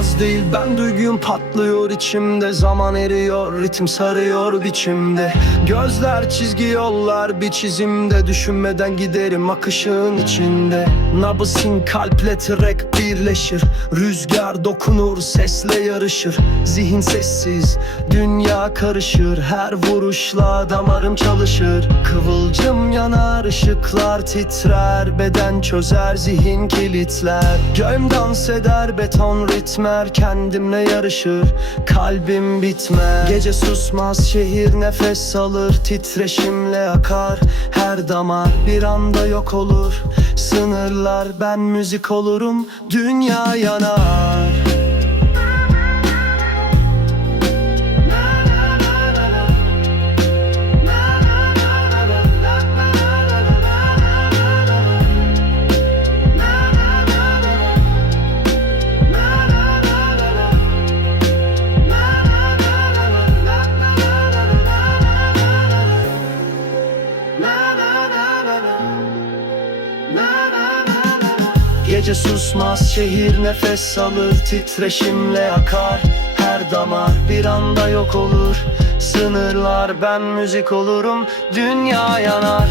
Saz değil ben duygum patlıyor içimde. Zaman eriyor ritim sarıyor biçimde. Gözler çizgi yollar bir çizimde. Düşünmeden giderim akışın içinde. Nabısın kalple trek birleşir. Rüzgar dokunur sesle yarışır. Zihin sessiz dünya karışır. Her vuruşla damarım çalışır. Kıvılcım yanar ışıklar titrer. Beden çözer zihin kilitler. Göğüm dans eder beton ritmer Kendimle yarışır kalbim bitmez. Gece susmaz şehir nefes alır Titreşimle akar. Her damar Bir anda yok olur sınırlar Ben müzik olurum dünya yanar Gece susmaz şehir nefes alır Titreşimle akar. Her damar Bir anda yok olur. Sınırlar Ben müzik olurum dünya yanar